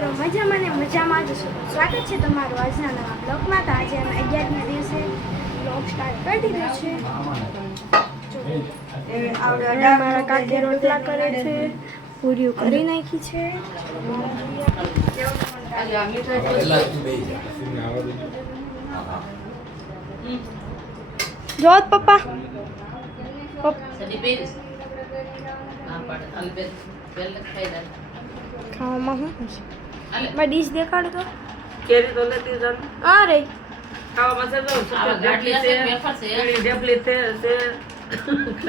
મિત્રો મજામાં ને મજામાં જ છો. સ્વાગત છે તમારું આજના નવા બ્લોગમાં. તો આજે અમે 11ના દિવસે બ્લોગ સ્ટાર્ટ કરી દીધો છે. મારા કાકી રોટલા કરે છે, પૂરીઓ કરી નાખી છે. જોત પપ્પા ખાવામાં શું છે? ડીશ દેખાડો તો. કેરી તો લેતી જાન આ રે ખાવામાં છે તો ગાટલી છે કેરી ડેપલી છે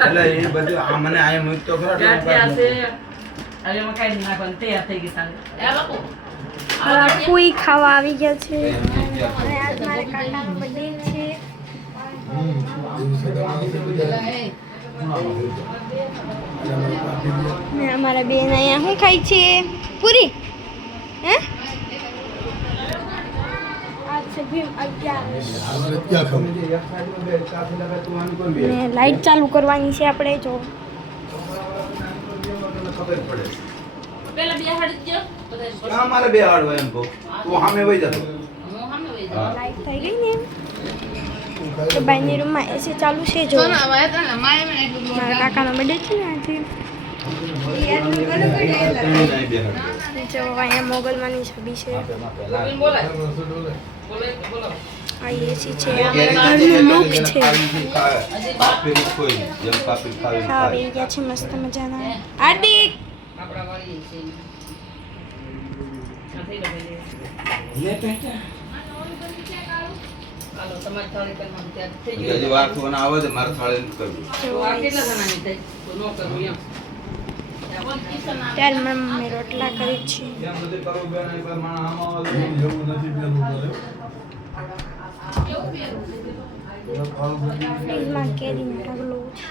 એટલે એ બધું આ મને આયા મૂક તો ખરા ગાંઠિયા છે હવે એમાં કાઈ નાખવાનું તૈયાર થઈ ગઈ સાંજ એ બાપુ કોઈ ખાવા આવી ગયા છે. અને આજ મારા કાકાનો બર્થડે છે. ને અમારા બેન અહીંયા શું ખાય છે? પૂરી. હે આજ છે ભીમ 11 ને લાઈટ ચાલુ કરવાની છે આપણે. જો ખબર પડે પેલા બે હાડી દો ક્યાં મારે બે હાડવા એમ કહું તું સામે વઈ જતો હું સામે વઈ જાઉં લાઈટ થઈ ગઈ ને તો બાઈની રૂમમાં એસી ચાલુ છે. જો મારા કાકાનો બર્થડે છે ને આજે. જો અહીંયા મોગલમાંની છબી છે. બોલાય બોલો આ એસી છે. આ ઘરનું લુક છે. કાપી કોઈ જેમ કાપી ખાવી ખાવા બેસી ગયા છે મસ્ત મજાના. હાર્દિક આપડા વાળી છે આ થઈ ગઈ લે બેટા હાલો તમારી થાળી કરવાનું ત્યાં થઈ હજી ગયું વાર થવાના આવે છે મારે થાળી નથી કરવી તો આ કેટલા જણાની થઈ તો નો કરું એમ ત્યારે મમ્મી રોટલા કરી છે. જેમ બધું કરવું બેન એકવાર માણા આમાં આવે એવું નથી ફ્રીજમાં કેરીનો ઢગલો છે.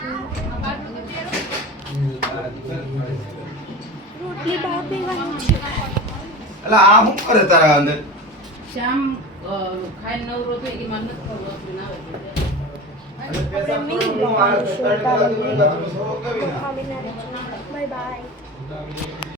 રોટલી બાફીવાની છે. એટલે આ શું કરે તારા અંદર શ્યામ ખાઈ નવરો થઈ કે મને નથી ખબર હતું ના આવે આપણે મિની બ્લોગ બનાવીશું. Bye bye.